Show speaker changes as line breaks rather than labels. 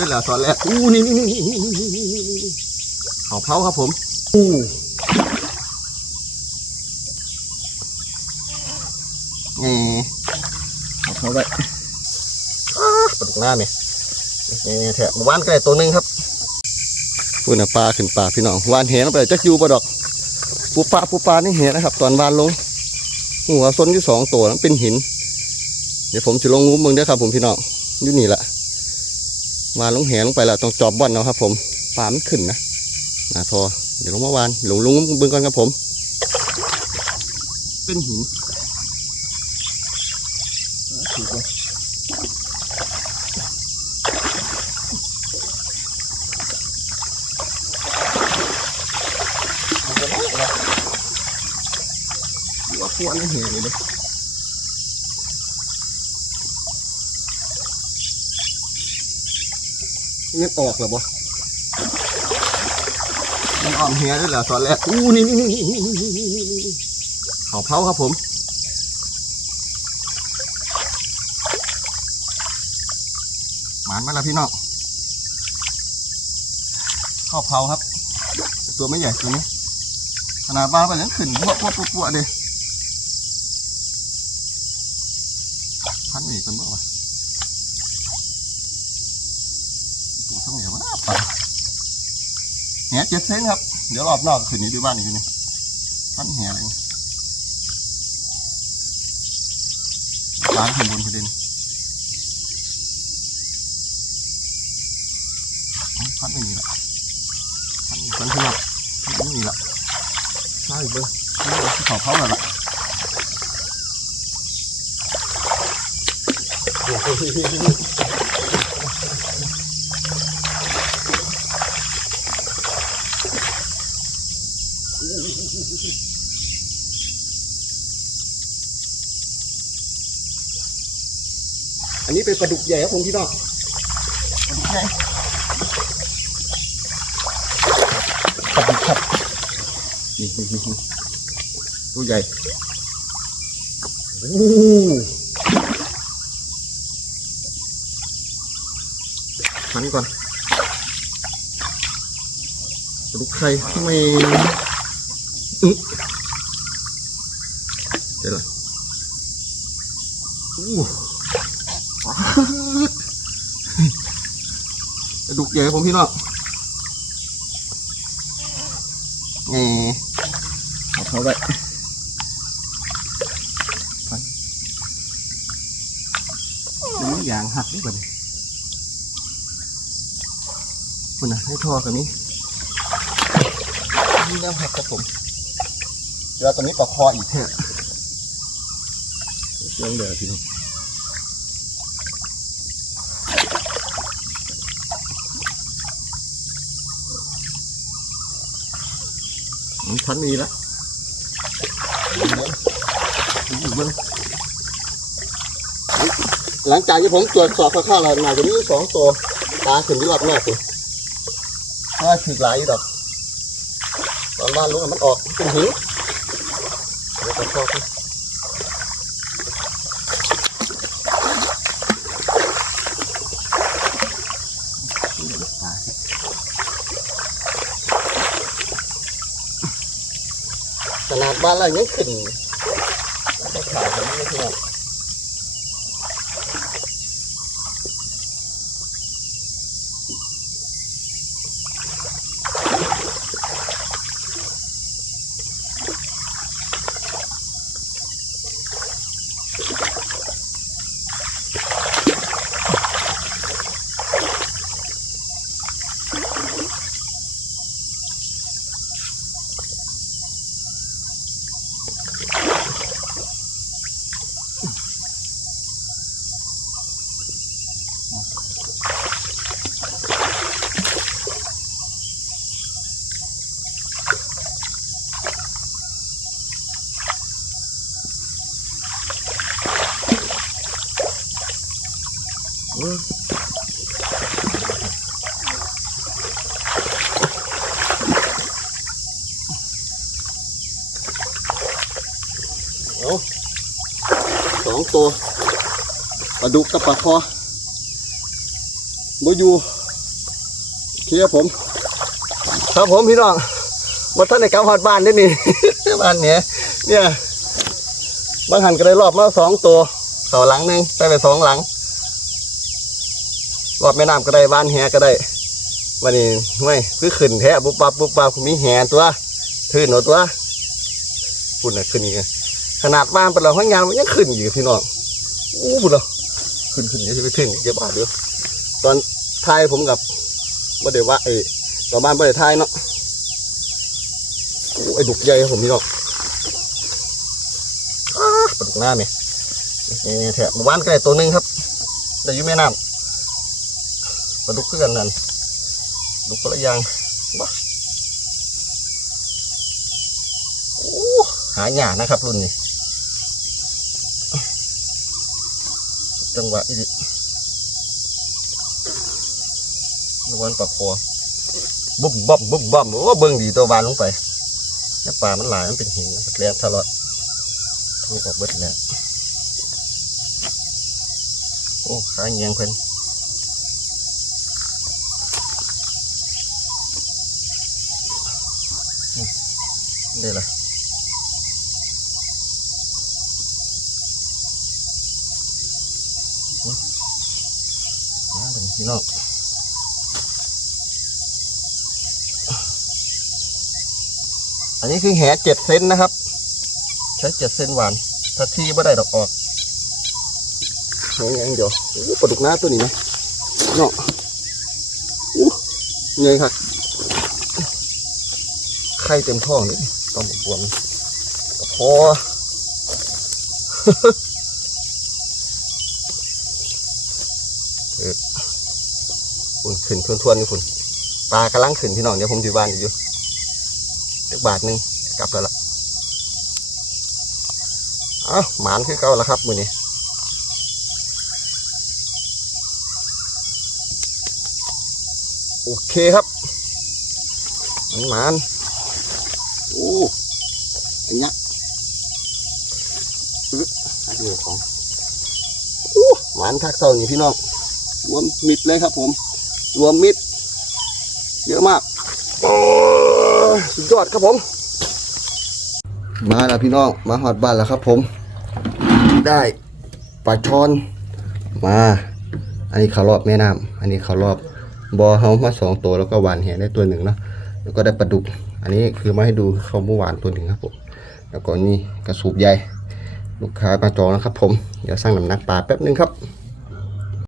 นี่แหรอสอนแรกอู้นี่นี่นี่นี่นี่เขาเผาครับผมอู้นี่เขาเผาไปปลาดุกหน้าเนี่ยนี่แถบว่านก็ได้ตัวนึงครับพูดนะปลาขึ้นปลาพี่น้องว่านเห็นไปจักยูปลาดอกปูปลาปูปลานี่เห็นนะครับ ตอนว่านลง หัวส้นที่สองตัวนั้นเป็นหิน เดี๋ยวผมจะลงงุ้มมึงด้วยครับผมพี่น้องอยู่นี่แหละ วานลงแหลงไปแล้วต้องจอบบ่อนเอาครับ ผมปลามันขึ้นนะนะทอเดี๋ยวลงมาวานหลงลงงุ้มมึงก่อนครับผม เป็นหินถูกเลยว่าพวกนี้เหี้ยเลย นี่ออกเหรอบ่มันออมเฮียด้วยเหรอตอนแรกอู้นี่นี่นี่เขาเผาครับผมหมานไหมล่ะพี่น้องข่าเผาครับ ตัวไม่ใหญ่ตัวนี้ขนาดบ้าไปแล้ขึ้นพวกพวกพวกเลยพันหนีกันเมื่อวาน ช่องเหนียวมากปะแหเจ็ดเซนครับ เดี๋ยวรอบนอกคืนนี้ดูบ้านอีกทีนึงพันแหอะไรเนี่ยล้างขึ้นบนกระเด็นอ๋อพันไม่มีละพันอีกพันที่หลับพันไม่มีละใช่เบิ้งนี่เราที่เขาเผาแล้วล่ะโอ้โห นนี้เป็นปลาดุกใหญ่ครับผมพี่น้องปลาดุกครับนี่ตัวใหญ่โอ้หันก่อนปลาดุกไข่ทำไมอึ๊ะเดี๋ยวละอู้ กระดูกใหญ่ผมพี่น้องนี่เอาเข้าไปไปจะมียางหักด้วยกันคุณนะให้ทอกันนี้นี่น้ำหักครับผมเดี๋ยวตอนนี้ปลาคออีกเถอะเสียงเดือดพี่น้อง ของฉันมีแล้วหลังจากที่ผมตรวจสอบข้าวๆแล้วน่าจะมีสองตัวตาขึ้นที่รอบแรกเลยเพราถือหลายดอกตอนบ้านลุงมันออกเป็นหิวเดี๋ยวไปชอบกัน ขนาดบ้านเรายังขึ้นไม่ขายผมไม่ที่ไองตัวปลาดุกกับปลาคอบ่อยู่เคลียผม ครับผมพี่น้องมาท่านในกำฮอดบ้านได้นี่ บ้านเนี้ยเนี่ยบางหันก็ได้รอบมาสองตัวเขาหลังหนึ่งได้ไปสองหลัง รอบแม่น้ำก็ได้บ้านแหก็ได้วันนี้ไม่คือขึ้นแท้บุบปับบุบปับมีแหตัวทื่นหนตัวปุ่นน่ะขึ้นอีกอะ ขนาดบ้านเป็นเราห้องยางมันยังขึ้นอยู่พี่น้องอู้ปุ่นเราขึ้นขึ้นเดี๋ยวจะไปขึ้นเดี๋ยวบ้าเดี๋ยวตอนทายผมกับบ่ได้ว่าเอ้ยตอบ้านบ่ได้ท้ายเนาะโอ้ไอ้ดุกใหญ่ผมพี่น้องปลาดุกหน้าเนี่ยนี่แถบหมู่บ้านก็ได้ตัวหนึ่งครับได้อยู่แม่น้ำปลาดุกเพื่อนนั่นดุกคนละอย่างว้าโอ้หายานะครับรุ่นนี้ จังหวะอีดินวันปลาคอบุ้มบ่มบุ้มบ่มโอ้เบิ่งดีตัววานลงไปนี่ยปลามันหลายมันเป็นหินมันแรงตลอดทุกออกเบิดแล้วโอ้ขาเงียงเพิ่น đây là Đó, đây, พี่น้องอันนี้คือแหเจ็ดเซนนะครับ ใช้เจ็ดเซนหวานถ้าที่ไม่ได้ดอกออกหอย่างเดียวปลาดุกหน้าตัวนี้ไหมเนาะอู้เงยครับไข่เต็มท้องเลยต้องบวมกระเพาะ เออ คุณขึ้นทวนทวนๆอยู่คุณปลากำลังขึ้นพี่น้องเดี๋ยวผมอยู่บ้านอยู่เด็กบาทหนึงกลับแล้วล่ะเอ้าหมานคือเก่าแล้วครับมือนี้โอเคครับหมานโอ้อันเนี้ยอื้ออันนี้ของโอ้หวานคักเศร้านี่พี่น้องรวมมิดเลยครับผม รวมมิดเยอะมากยสุดยอดครับผม มาแล้วพี่น้อง มาหอดบ้านแล้วครับผม ได้ปลาช่อนมา อันนี้เขารอบแม่น้ำอันนี้เขารอบบอเฮามาสองตัวแล้วก็หวานแหได้ตัวหนึ่งเนาะแล้วก็ได้ปลาดุก อันนี้คือมาให้ดูเขาเมื่อวานตัวหนึ่งครับผม แล้วก็นี่กระสูบใหญ่ ลูกค้ามาจองแล้วครับผม เดี๋ยวสร้างน้ำหนักปลาแป๊บนึงครับ